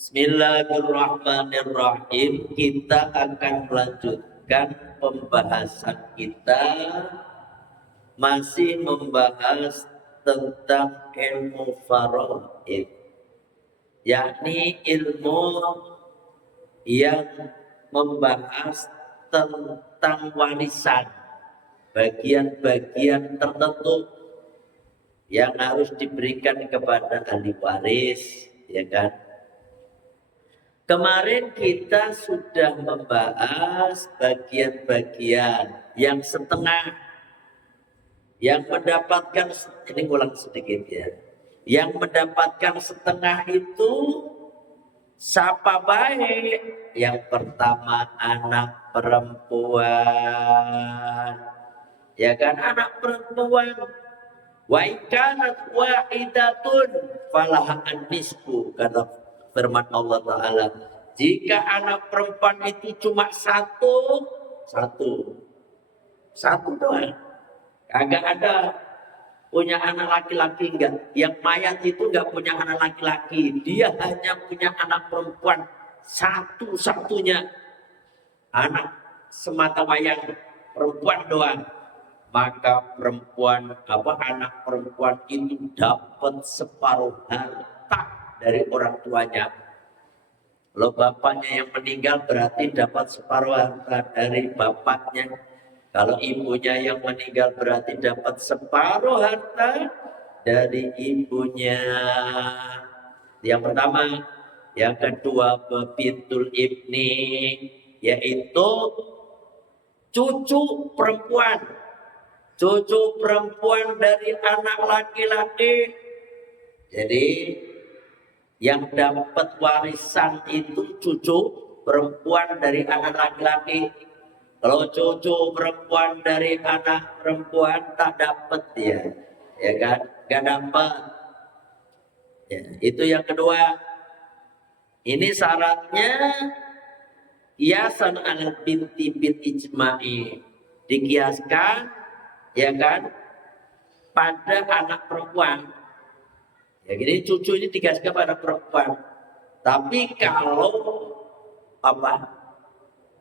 Bismillahirrahmanirrahim. Kita akan melanjutkan pembahasan kita, masih membahas tentang ilmu faraid, yakni ilmu yang membahas tentang warisan, bagian-bagian tertentu yang harus diberikan kepada ahli waris, ya kan? Kemarin kita sudah membahas bagian-bagian yang setengah, yang mendapatkan, ini ulang sedikit ya, yang mendapatkan setengah itu siapa baik? Yang pertama anak perempuan, ya kan, anak perempuan. Wa ikanat wahidatun falaha an-nisfu, kata firman Allah Ta'ala. Jika anak perempuan itu cuma satu doang, kagak ada punya anak laki-laki, enggak. Yang mayat itu enggak punya anak laki-laki, dia hanya punya anak perempuan satu-satunya, anak semata wayang perempuan doang. Maka anak perempuan itu dapat separuh harta dari orang tuanya. Kalau bapaknya yang meninggal berarti dapat separuh harta dari bapaknya. Kalau ibunya yang meninggal berarti dapat separuh harta dari ibunya. Yang pertama. Yang kedua, bintul ibni, yaitu cucu perempuan. Cucu perempuan dari anak laki-laki. Jadi yang dapat warisan itu cucu perempuan dari anak laki-laki. Kalau cucu perempuan dari anak perempuan tak dapat dia, ya kan? Gak dapat. Ya, itu yang kedua. Ini syaratnya kiasan alat binti bil ijma'i, dikiaskan, ya kan, pada anak perempuan. Ya, jadi cucu ini dikiaskan pada perempuan. Tapi kalau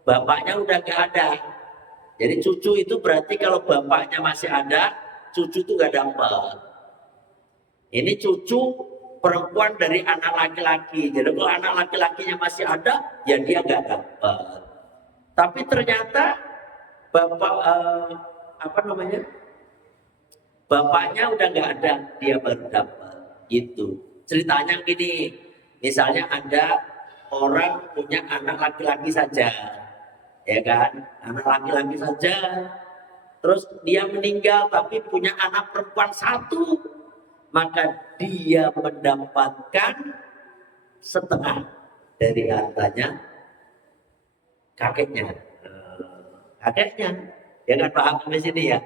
bapaknya udah gak ada, jadi cucu itu berarti kalau bapaknya masih ada, cucu itu gak dapat. Ini cucu perempuan dari anak laki-laki. Jadi kalau anak laki-lakinya masih ada, ya dia gak dapat. Tapi ternyata bapaknya udah gak ada, dia baru dapat. Itu ceritanya gini. Misalnya ada orang punya anak laki-laki saja, ya kan, anak laki-laki saja. Terus dia meninggal tapi punya anak perempuan satu, maka dia mendapatkan setengah dari hartanya kakeknya. Jangan paham di sini ya.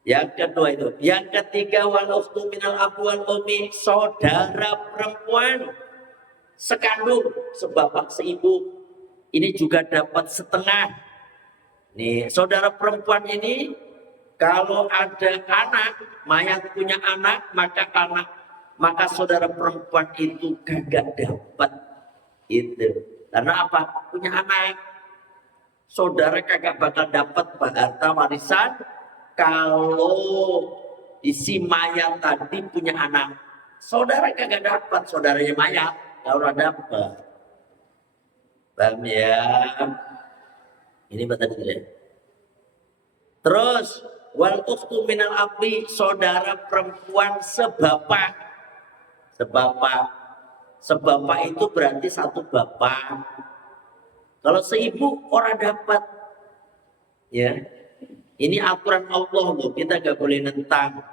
Yang kedua itu. Yang ketiga, wal ukhtu minal abu wal ummi, saudara perempuan sekandung, sebapak seibu, ini juga dapat setengah. Nih, saudara perempuan ini kalau ada anak, mayat punya anak, maka saudara perempuan itu kagak dapat itu. Karena apa? Punya anak. Saudara kagak bakal dapat harta warisan kalau isi mayat tadi punya anak. Saudara kagak dapat, saudaranya mayat kalau dapat. Paham ya? Ini betul ya. Terus wal ukhtu minal abi, saudara perempuan sebapak. Sebapak itu berarti satu bapak. Kalau seibu orang dapat. Ya. Ini aturan Allah loh, kita gak boleh nentang.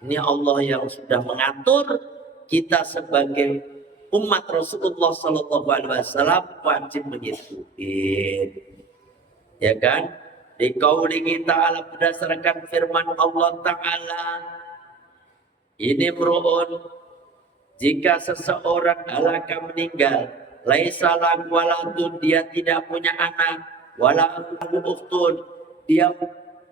Ini Allah yang sudah mengatur, kita sebagai umat Rasulullah Sallallahu Alaihi Wasallam wajib mengikuti. Ya kan? Di qaulihi ta'ala, berdasarkan firman Allah Ta'ala, ini meru'un, jika seseorang halaka meninggal, laisa lahu waladun, dia tidak punya anak, wala lahu ukhtun, dia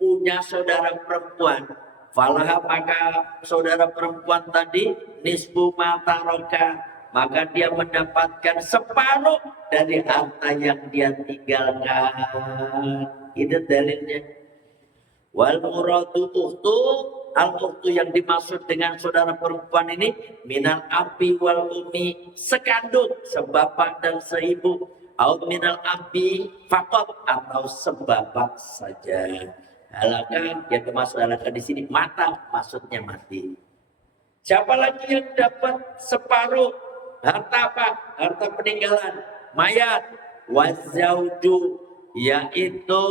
punya saudara perempuan, falaha, maka saudara perempuan tadi nisfu ma taraka, maka dia mendapatkan separuh dari harta yang dia tinggalkan. Itu dalilnya. Wal muradu ukhtu, al ukhtu yang dimaksud dengan saudara perempuan ini minal abi wal umi, sekandung, sebapak dan seibu, au minal abi fakot, atau sebapak saja. Halaka yang dimaksud halaka di sini mata, maksudnya mati. Siapa lagi yang dapat separuh harta apa? Harta peninggalan, mayat. Wazauju, yaitu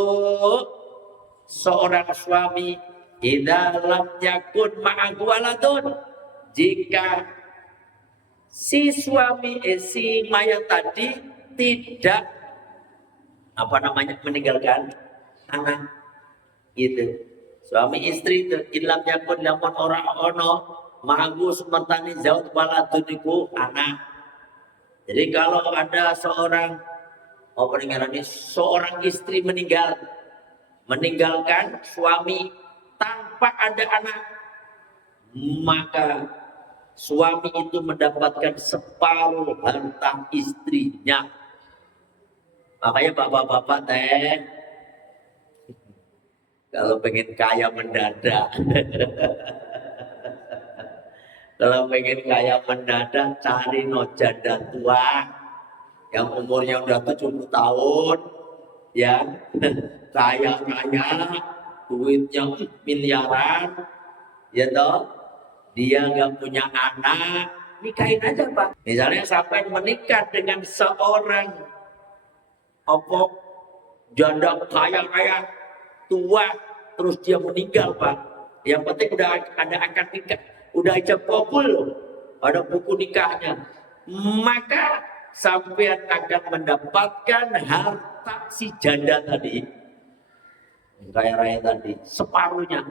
seorang suami, idza lam yakun ma'ahu waladun, jika si suami si mayat tadi tidak meninggalkan anak, gitu. Suami istri itu ilam yakun lamun orang ono ma'ahu semertani zaud waladun iku anak. Jadi kalau ada seorang seorang istri meninggalkan suami tanpa ada anak, maka suami itu mendapatkan separuh harta istrinya. Makanya bapak-bapak kalau pengen kaya mendadak kalau pengen kaya mendadak, cari janda tua yang umurnya udah 70 tahun, ya, kaya duitnya miliaran, ya toh, dia nggak punya anak, nikahin aja Pak. Misalnya sampai menikah dengan seorang janda kaya tua, terus dia meninggal Pak. Yang penting udah ada akad nikah, udah ijab kabul, ada buku nikahnya, maka sampean akan mendapatkan harta si janda tadi, kaya raya tadi, separuhnya.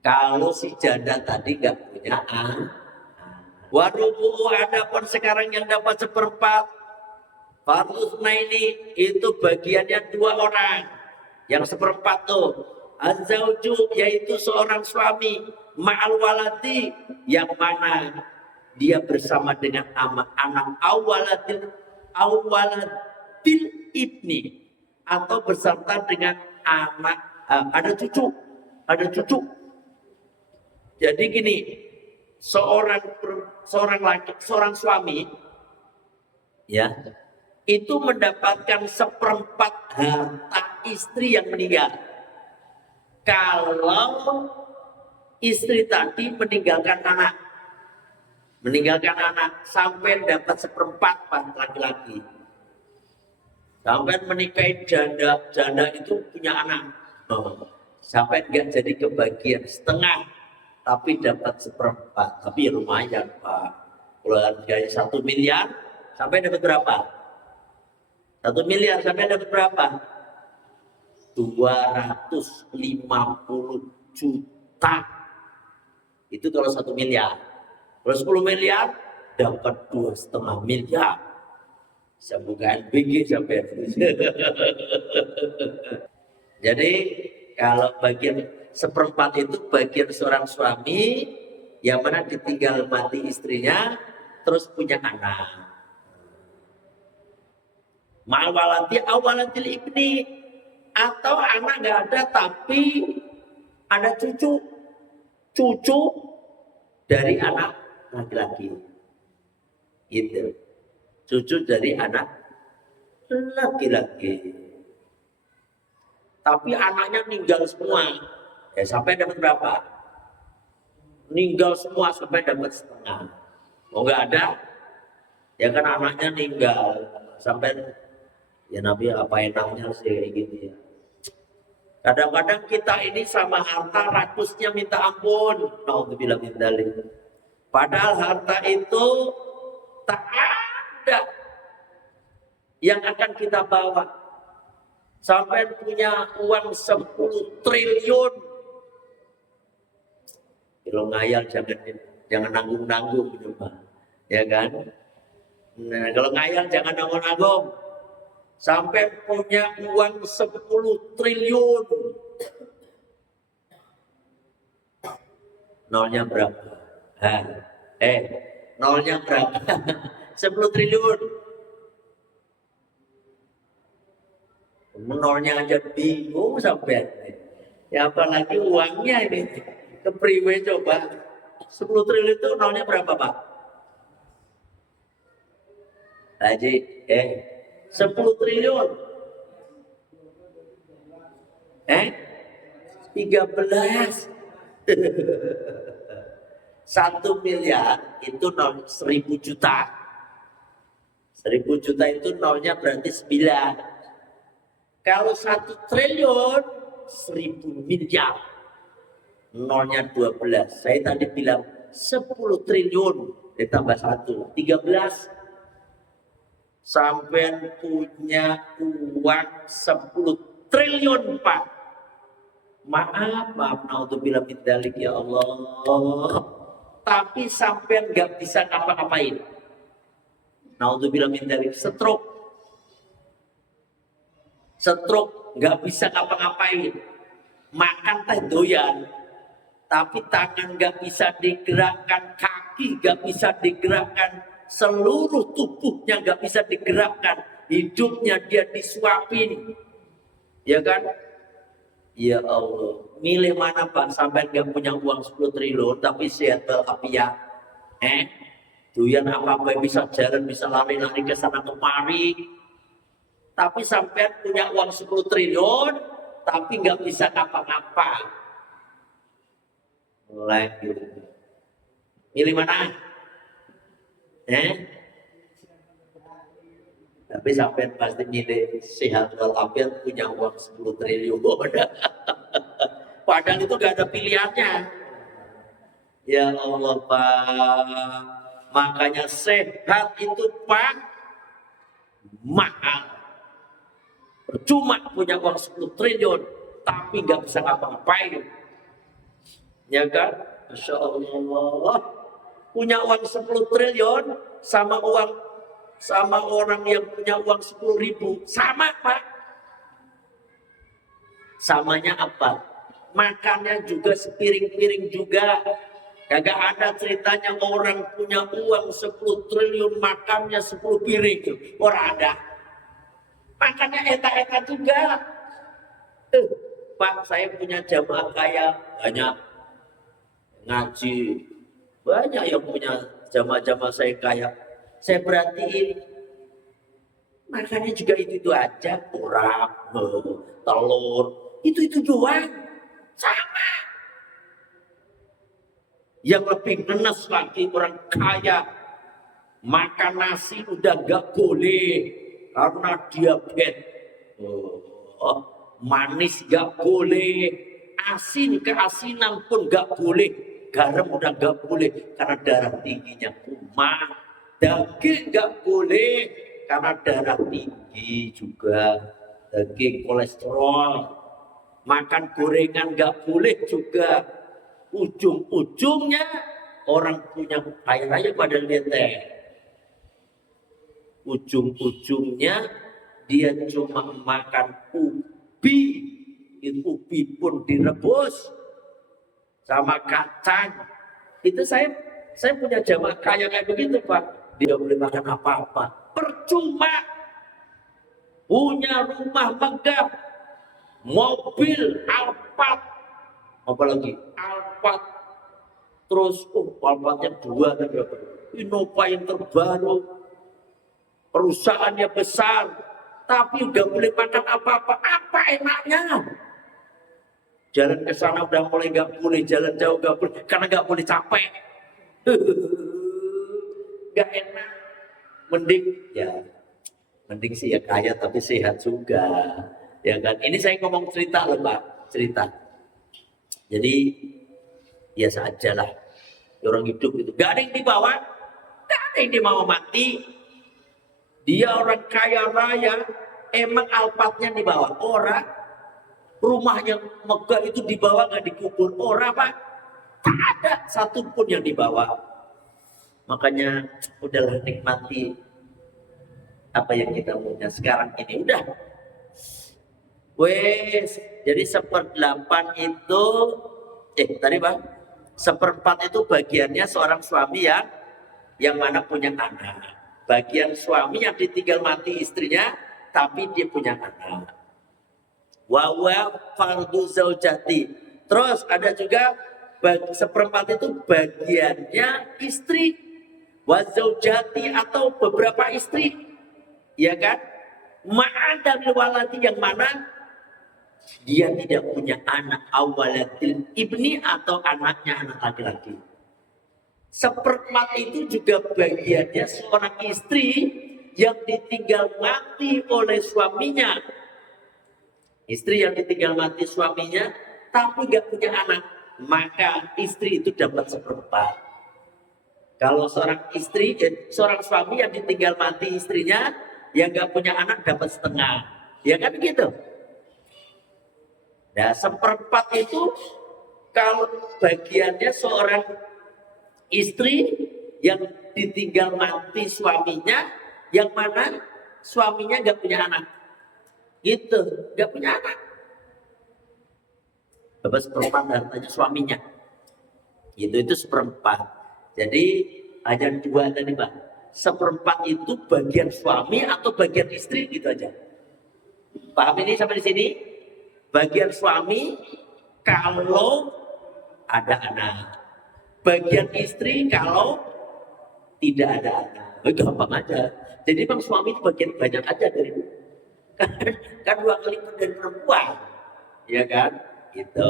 Kalau si janda tadi nggak punya anak. Warubu, ada pun sekarang yang dapat seperempat. Farusna ini itu bagiannya 2 orang. Yang seperempat tuh azauju, yaitu seorang suami, ma'al waladi, yang mana dia bersama dengan anak awaladil ibni, atau beserta dengan anak, ada cucu. Jadi gini, seorang suami, ya, itu mendapatkan seperempat harta istri yang meninggal. Kalau istri tadi meninggalkan anak sampai dapat seperempat laki-laki. Sampai menikahi janda itu punya anak, sampai nggak jadi kebagian setengah, tapi dapat seperempat. Tapi lumayan Pak, kalau harganya 1 miliar sampai dapat berapa? 1 miliar sampai dapat berapa? 250 juta. Itu kalau 1 miliar. Kalau 10 miliar dapat 2,5 miliar. Bisa buka NBG sampai. Jadi kalau bagian seperempat itu bagian seorang suami yang mana ditinggal mati istrinya, terus punya anak. Ma'alwalati awaladil ibni, atau anak nggak ada tapi ada cucu dari anak laki-laki, gitu. Cucu dari anak laki-laki, tapi anaknya meninggal semua, ya sampai dapat berapa? Meninggal semua sampai dapat setengah. Mau nggak ada, ya kan anaknya meninggal sampai, ya Nabi apa enaknya sih kayak gitu ya. Kadang-kadang kita ini sama harta rakusnya minta ampun. Naudzubillah min dzalik. Padahal harta itu tak ada yang akan kita bawa. Sampai punya uang 10 triliun. Kalau ngayal jangan nanggung-nanggung gitu Pak. Ya kan? Nah, kalau ngayal jangan nanggung-nanggung. Sampai punya uang 10 triliun. Nolnya berapa? Nolnya berapa? 10 triliun. Nolnya aja bingung sampai. Ya apalagi uangnya ini. Kepriwe coba. 10 triliun itu nolnya berapa, Pak? Haji, 10 triliun. 13. 1 miliar itu 1000 juta. 1000 juta itu nolnya berarti 9. Kalau 1 triliun 1000 miliar. Nolnya 12. Saya tadi bilang 10 triliun ditambah 1, 13. Sampai punya uang 10 triliun, Pak. Maaf, naudzubillah min dzalik ya Allah. Tapi sampai nggak bisa ngapa-ngapain. Naudzubillah min dzalik, stroke, nggak bisa ngapa-ngapain. Makan teh doyan, tapi tangan nggak bisa digerakkan, kaki nggak bisa digerakkan, seluruh tubuhnya nggak bisa digerakkan, hidupnya dia disuapin, ya kan? Ya Allah, milih mana Pak? Sampai nggak punya uang 10 triliun tapi sehat walafiat. Doyan apa-apa bisa jalan, bisa lari-lari ke sana kemari. Tapi sampai punya uang 10 triliun tapi nggak bisa ngapa-ngapa. Mulai milih mana? Tapi sampai pasti milih sehat walafiat, punya uang 10 triliun. Padahal itu gak ada pilihannya. Ya Allah, Pak. Makanya sehat itu, Pak, mahal. Percuma punya uang 10 triliun tapi gak bisa ngapa-ngapain. Ya kan? Masya Allah. Punya uang 10 triliun sama orang yang punya uang 10.000 sama, Pak. Samanya apa? Makannya juga sepiring-piring juga. Kagak ada ceritanya orang punya uang 10 triliun makannya 10 piring. Orang ada. Makannya eta-eta juga. Pak, saya punya jamaah kaya banyak ngaji. Banyak yang punya jamaah-jamaah saya kaya. Saya perhatiin makannya juga itu aja, kurang, telur, itu doang, sama. Yang lebih ngenes lagi orang kaya, makan nasi udah gak boleh karena diabetes. Manis gak boleh, asin keasinan pun gak boleh, garam udah gak boleh karena darah tingginya kumat. Daging gak boleh karena darah tinggi juga, daging kolesterol. Makan gorengan gak boleh juga. Ujung-ujungnya orang punya kaya raya pada bete. Ujung-ujungnya dia cuma makan ubi. Ubi pun direbus sama kacang. Itu saya punya jamaah kaya kayak begitu, Pak. Dia boleh makan apa-apa, percuma. Punya rumah megah, mobil Alphard, apalagi Alphard, terus Alphardnya 2 tapi Innova yang terbaru, perusahaannya besar, tapi nggak boleh makan apa-apa. Apa enaknya? Jalan ke sana udah mulai nggak boleh, jalan jauh nggak boleh karena nggak boleh capek. Gak enak. Mending sih ya kaya tapi sehat juga, ya kan? Ini saya ngomong cerita loh, Pak, cerita. Jadi biasa aja lah orang hidup itu, gak ada yang dibawa, gak ada yang dibawa mati. Dia orang kaya raya, emang Alphardnya dibawa orang, rumahnya megah itu dibawa, gak dikubur orang, Pak. Tak ada satupun yang dibawa. Makanya udahlah, nikmati apa yang kita punya sekarang ini. Udah. Wes, jadi 1/8 itu tadi Bang Seperempat itu bagiannya seorang suami yang mana punya anak. Bagian suami yang ditinggal mati istrinya, tapi dia punya anak. Wawa fardu zaujati. Terus ada juga seperempat itu bagiannya istri. Wa zaujati atau beberapa istri. Ya kan? Ma'adamil waladi yang mana dia tidak punya anak awalatil ibni atau anaknya anak laki-laki. Seperempat itu juga bagiannya seorang istri yang ditinggal mati oleh suaminya. Istri yang ditinggal mati suaminya tapi gak punya anak, maka istri itu dapat seperempat. Kalau seorang istri, seorang suami yang ditinggal mati istrinya yang gak punya anak dapat setengah. Ya kan begitu? Nah, seperempat itu kalau bagiannya seorang istri yang ditinggal mati suaminya, yang mana suaminya gak punya anak. Gitu, gak punya anak. Dapat seperempat hartanya suaminya. Itu seperempat. Jadi hanya dua tadi Pak. Seperempat itu bagian suami atau bagian istri gitu aja. Paham ini sampai di sini? Bagian suami kalau ada anak. Bagian istri kalau tidak ada anak. Gampang aja. Jadi bang suami itu bagian banyak aja dari itu. Kan dua kali dari perempuan. Ya kan? Gitu.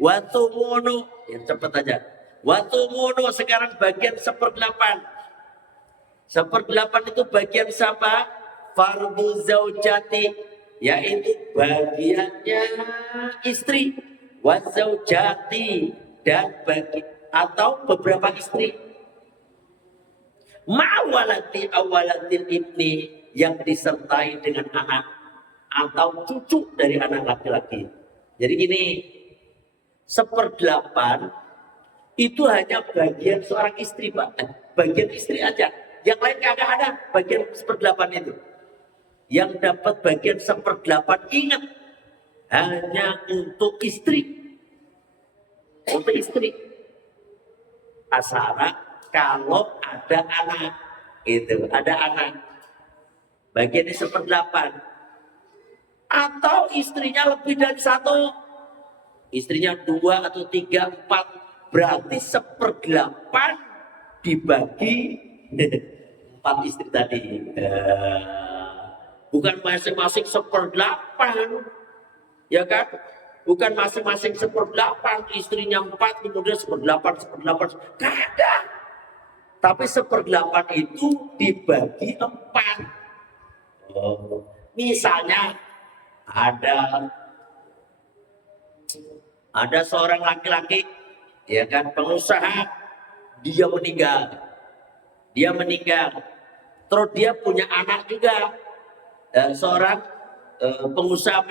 Waktu mono. Ya cepet aja. Waktu mono sekarang bagian 1/8. 1/8 itu bagian siapa? Fardu zaujati, yaitu bagiannya istri. Wa zaujati, dan bagi atau beberapa istri. Ma'awalati awalatil ibni, yang disertai dengan anak atau cucu dari anak laki-laki. Jadi gini, 1/8 itu hanya bagian seorang istri Pak. Bagian istri aja. Yang lain kagak ada bagian 1/8 itu. Yang dapat bagian 1/8 ingat hanya untuk istri. Untuk istri. Asara kalau ada anak. Itu ada anak. Bagiannya 1/8. Atau istrinya lebih dari satu. Istrinya 2 atau 3, 4. Berarti 1/8 dibagi 4 istri tadi. Bukan masing-masing 1/8. Ya kan? Bukan masing-masing 1/8. Istrinya 4, kemudian 1/8. Kadang. Tapi 1/8 itu dibagi 4. Misalnya ada seorang laki-laki, ya kan, pengusaha, dia meninggal. Terus dia punya anak juga. Seorang pengusaha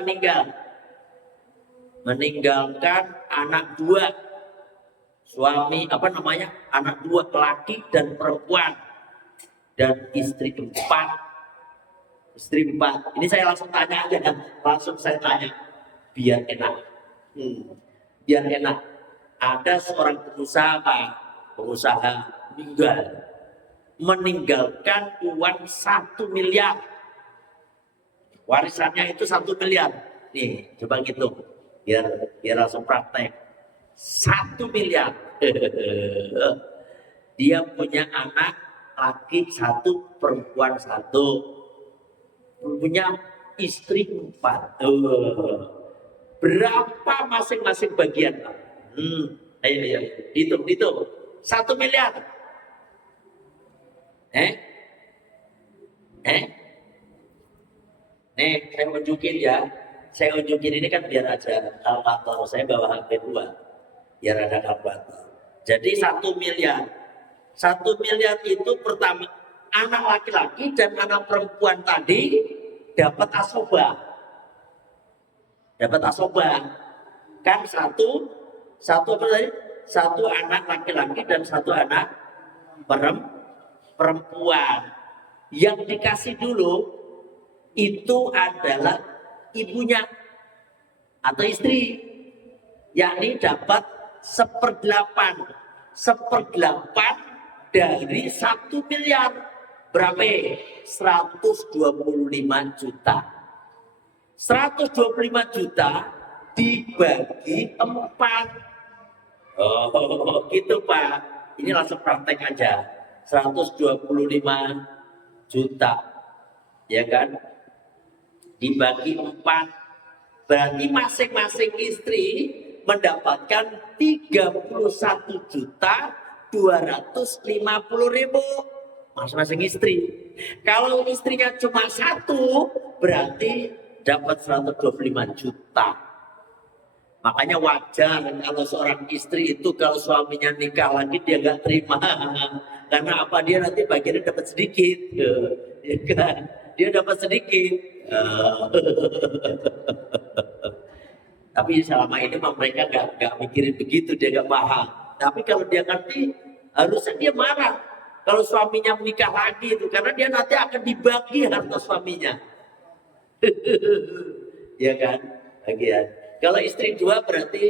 meninggalkan anak 2. Suami anak 2, laki dan perempuan, dan istri 4. Ini saya langsung tanya aja, langsung saya tanya biar enak. Biar enak. Ada seorang pengusaha meninggalkan uang 1 miliar. Warisannya itu 1 miliar. Nih, coba gitu. Biar langsung praktek. 1 miliar. Dia punya anak laki 1, perempuan 1. Punya istri 4. Berapa masing-masing bagian? Ayo, hitung. 1 miliar. Nih, saya unjukin ya. Saya unjukin ini kan biar ada kalkulator. Saya bawa HP 2. Biar ada kalkulator. Jadi 1 miliar. 1 miliar itu pertama, anak laki-laki dan anak perempuan tadi dapat asoba. Kan satu apa tadi? 1 anak laki-laki dan 1 anak perempuan. Yang dikasih dulu itu adalah ibunya atau istri, yakni dapat 1/8. 1/8 dari 1 miliar. Berapa? 125 juta. 125 juta dibagi 4. Oh, gitu Pak. Ini langsung praktek aja. 125 juta. Ya kan? Dibagi 4. Berarti masing-masing istri mendapatkan 31.250.000 masing-masing istri. Kalau istrinya cuma 1, berarti dapat 125 juta. Makanya wajar kalau seorang istri itu kalau suaminya nikah lagi dia nggak terima. Karena apa? Dia nanti bagiannya dapat sedikit. Ya kan? Dia dapat sedikit. Tapi selama ini mereka nggak mikirin begitu, dia nggak paham. Tapi kalau dia ngerti, harusnya dia marah kalau suaminya menikah lagi itu, karena dia nanti akan dibagi harta suaminya. Ya kan, bagian. Kalau istri 2 berarti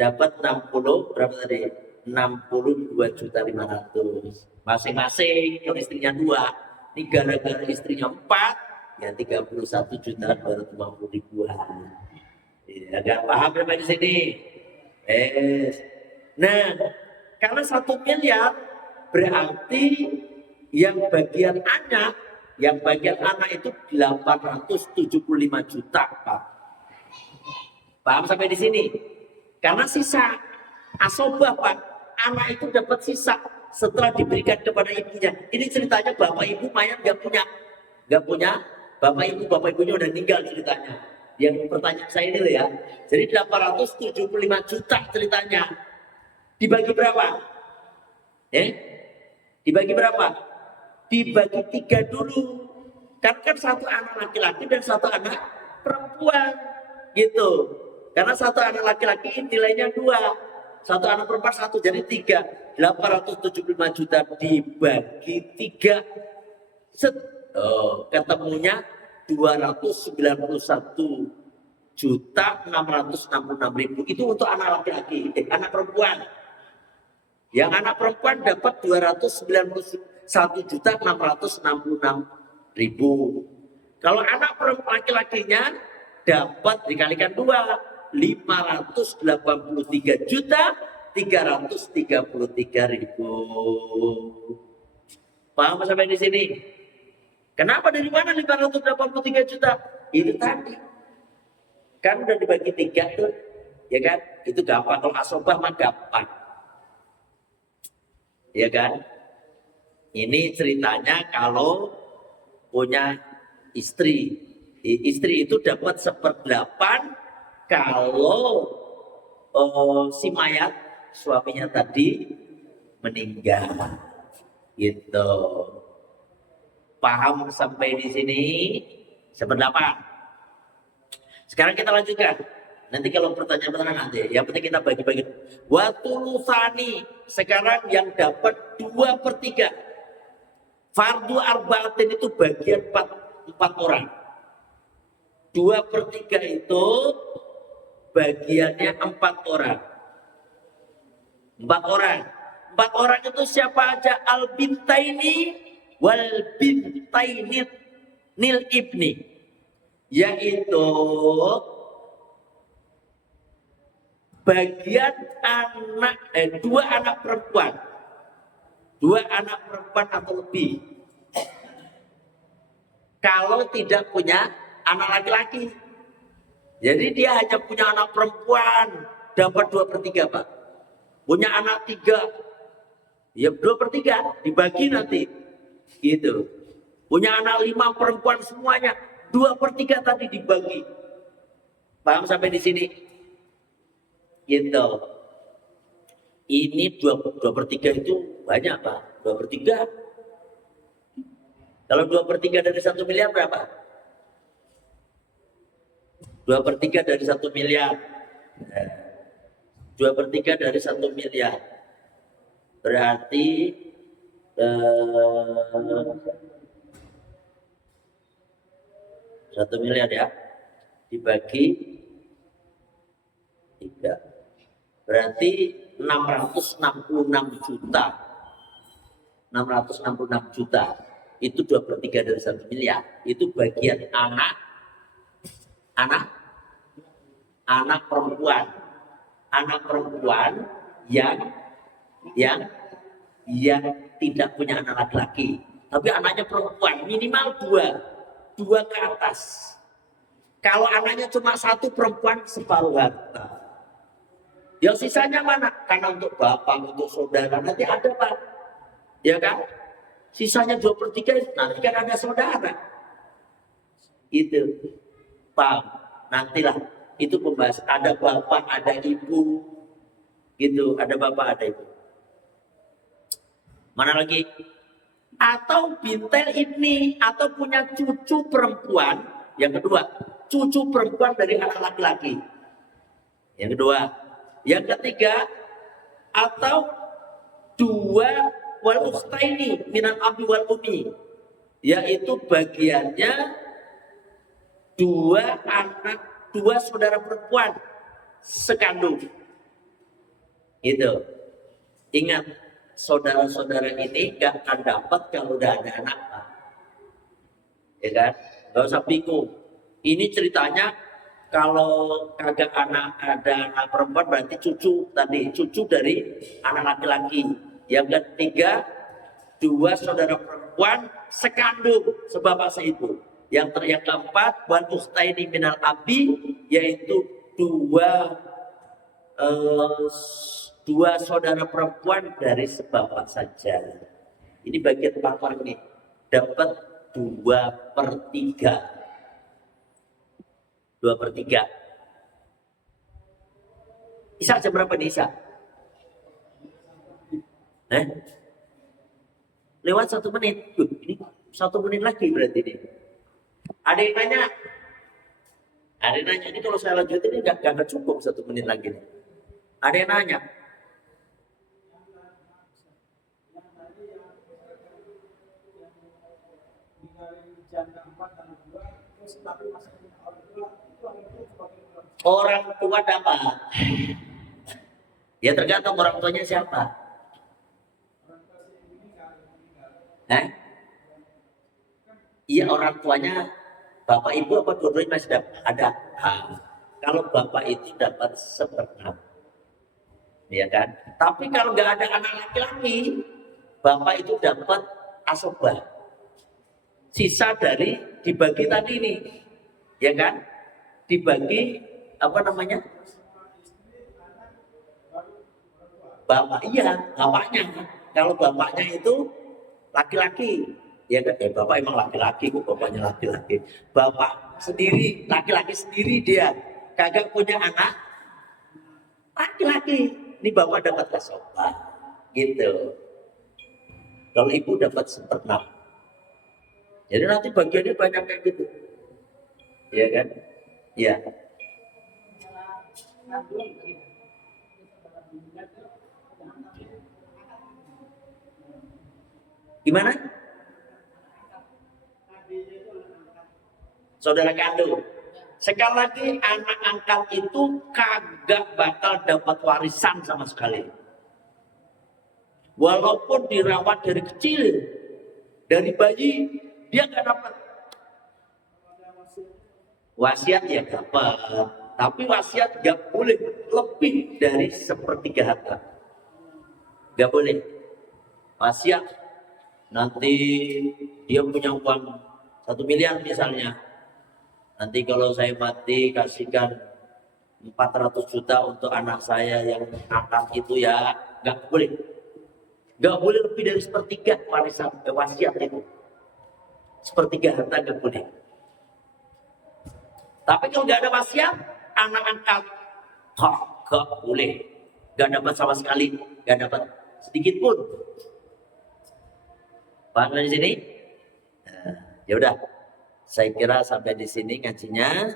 dapat 60 berapa tadi? 62.500.000 masing-masing. Kalau istrinya 2, ini gara-gara istrinya 4, ya 31.250.000. Ya, agak paham ya di sini. Nah, karena 1 miliar berarti yang bagian anak itu 875 juta, Pak. Paham sampai di sini? Karena sisa asobah, Pak. Anak itu dapat sisa setelah diberikan kepada ibunya. Ini ceritanya bapak ibu mayat nggak punya bapak ibunya udah meninggal ceritanya. Yang pertanyaan saya ini ya. Jadi 875 juta ceritanya. Dibagi berapa? Dibagi berapa? Dibagi 3 dulu. Kan 1 anak laki-laki dan 1 anak perempuan. Gitu. Karena 1 anak laki-laki nilainya 2. 1 anak perempuan 1, jadi 3. 875 juta dibagi 3. Ketemunya 291.666.000. Itu untuk anak laki-laki, anak perempuan. Yang anak perempuan dapat 291.666.000. Kalau anak perempuan laki-lakinya dapat dikalikan 2, 583.333.000. Paham sampai di sini? Kenapa dari mana 583 juta? Itu tadi. Kan udah dibagi 3 tuh. Ya kan? Itu gampang. Kalau asobah mah gampang. Ya kan? Ini ceritanya kalau punya istri. Istri itu dapat 1/8 kalau si mayat suaminya tadi meninggal. Gitu. Paham sampai di sini? 1/8. Sekarang kita lanjutkan. Nanti kalau pertanyaan nanti. Yang penting kita bagi-bagi. Watulusani. Sekarang yang dapat 2/3. Fardu arba'atin itu bagian 4 orang. 2/3 itu bagiannya 4 orang. 4 orang. 4 orang itu siapa aja? Al-bintaini wal bintainit nil ibni, yaitu bagian anak 2 anak perempuan, 2 anak perempuan atau lebih. Kalau tidak punya anak laki-laki, jadi dia hanya punya anak perempuan, dapat 2/3 Pak. Punya anak 3, ya 2/3 dibagi nanti. Gitu. Punya anak 5 perempuan semuanya, 2/3 tadi dibagi. Paham sampai di sini? Gitu. Ini 2/3 itu banyak Pak. 2/3. Kalau 2/3 dari 1 miliar berapa? 2/3 dari 1 miliar. 2/3 dari 1 miliar. Berarti 1 miliar ya, dibagi 3. Berarti 666 juta. 666 juta. Itu 2/3 dari 1 miliar. Itu bagian anak perempuan. Anak perempuan yang tidak punya anak laki-laki. Tapi anaknya perempuan minimal 2 ke atas. Kalau anaknya cuma 1 perempuan, separuh harta. Yang sisanya mana? Karena untuk bapak, untuk saudara nanti ada Pak, ya kan? Sisanya 2/3 nanti kan ada saudara. Itu paham? Nantilah itu pembahasan. Ada bapak, ada ibu, gitu. Ada bapak, ada ibu. Mana lagi? Atau bintel ini, atau punya cucu perempuan. Yang kedua, cucu perempuan dari anak laki-laki. Yang kedua. Yang ketiga, atau 2 wal ukhtaini minal abi wal umi, yaitu bagiannya 2 saudara perempuan sekandung. Gitu. Ingat, saudara-saudara ini gak akan dapat kalau udah ada anak, Pak. Ya kan? Gak usah bingung. Ini ceritanya kalau kagak ada anak perempuan berarti cucu dari anak laki-laki. Yang ketiga, 2 saudara perempuan sekandung sebapak seibu. Yang keempat, wal ukhtaini minal abi, yaitu 2 saudara perempuan dari sebapak saja. Ini bagian pakar ini dapat 2/3. 2/3. Isa jam berapa nih Isa? Lewat 1 menit. Ini 1 menit lagi berarti ini. Ada yang nanya ini kalau saya lanjutin ini gak cukup 1 menit lagi nih. Ada yang nanya. Orang tua dapat. Ya tergantung orang tuanya siapa. Iya, orang tuanya bapak ibu apa dua-duanya masih dapat? Ada. Kalau bapak itu dapat 1/6, ya kan? Tapi kalau nggak ada anak laki-laki, bapak itu dapat asobah. Sisa dari dibagi tadi ini, ya kan? Dibagi apa namanya? Bapak, iya, bapaknya. Kalau bapaknya itu laki-laki, ya kan? Bapak emang laki-laki kok, bapaknya laki-laki. Bapak sendiri, laki-laki sendiri dia kagak punya anak laki-laki. Ini bapak dapat asobah, gitu. Kalau ibu dapat 1/6. Jadi nanti bagiannya banyak kayak gitu, ya kan? Ya. Gimana? Saudara kandung. Sekali lagi, anak angkat itu kagak bakal dapat warisan sama sekali. Walaupun dirawat dari kecil, dari bayi, dia gak dapat. Wasiat ya dapat, tapi wasiat gak boleh lebih dari 1/3 harta. Gak boleh. Wasiat nanti dia punya uang 1 miliar misalnya. Nanti kalau saya mati kasihkan 400 juta untuk anak saya yang angkat itu, ya gak boleh. Gak boleh lebih dari 1/3 warisan wasiat itu. 1/3 harta gak boleh. Tapi kalau gak ada wasiat, anak angkat gak boleh. Gak dapat sama sekali, gak dapat sedikit pun. Paham di sini? Ya udah, saya kira sampai di sini ngajinya.